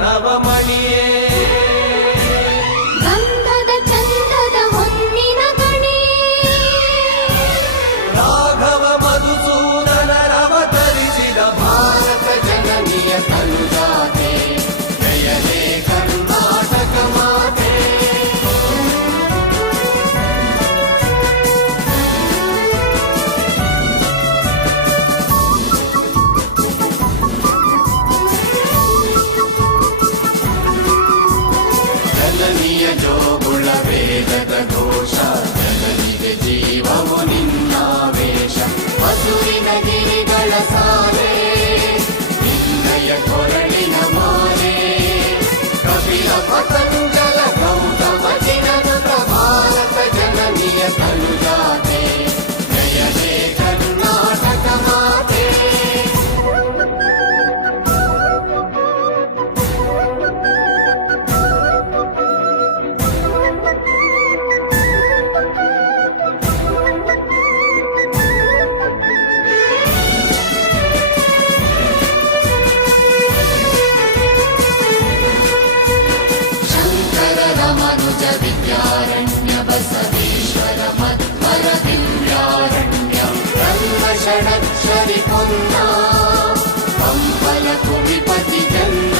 ನವಮಣಿಯೇ ಗಂಧದ ಚಂದದ ಹೊನ್ನಿನ ಗಣಿ ರಾಘವ ಮಧುಸೂದನರವತರಿಸಿದ ಭಾರತ ಜನನಿಯ ತನುಜಾತೆ ಜಯ ಹೇ ಕರ್ನಾಟಕ ಮಾತೆ ಜನನಿಯ ಜೋಗುಳ ವೇದದ ಘೋಷ ಜನನಿಗೆ ಜೀವವು ನಿನ್ನಾವೇಶ ಹಸುರಿನ ಗಿರಿಗಳ ಸಾಲೆ ನಿನ್ನಯ ಕೊರಳಿನ ಮಾಲೆ ಕಪಿಲ ಪತಂಜಲ ಗೌತಮ ಚಿರನುತ ಭಾರತ ಜನನಿಯ ತನುಜಾತೆ ಜಯ ಹೇ ಕರ್ನಾಟಕ ಮಾತೆ ಶಂಕರ ರಮನುಜ ವಿದ್ಯಾರಣ್ಯ ಬಸವೇಶ್ವರ ಮಧ್ವರ ದಿವ್ಯಾರಣ್ಯ ರಂಗ ಷಡಕ್ಷರಿ ಪೊನ್ನ ಕಂಪಲ ಕುವಿಪತಿ ಜನ್ನ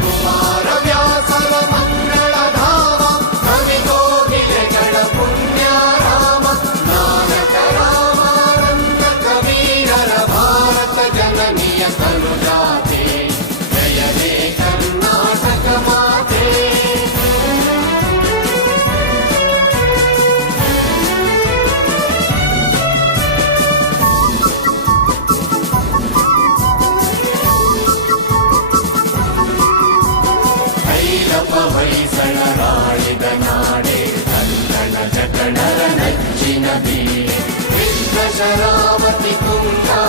ಕುಮಾರ ವ್ಯಾಸರ ಮಂಗಳ ಧಾಮ ಕವಿಗೋಗಿಲೆಗಳ ಪುಣ್ಯ ರಾಮ ನಾನಕ ರಾಮಾನಂದ ಕವೀರರ ಭಾರತ ಜನನಿಯ ತನುಜಾತೆ ಜಯ ಹೇ ಕರ್ನಾಟಕ ಮಾತೆ ಭೈರವ ಹೊಯ್ಸಳರಾಳಿದ ನಾಡೆ ಕನ್ನಡ ಜಗಣರ ನಚ್ಚಿನ ಬೀಡೆ ವಿಶ್ವ ಶರಾವತಿ ತುಂಗಾ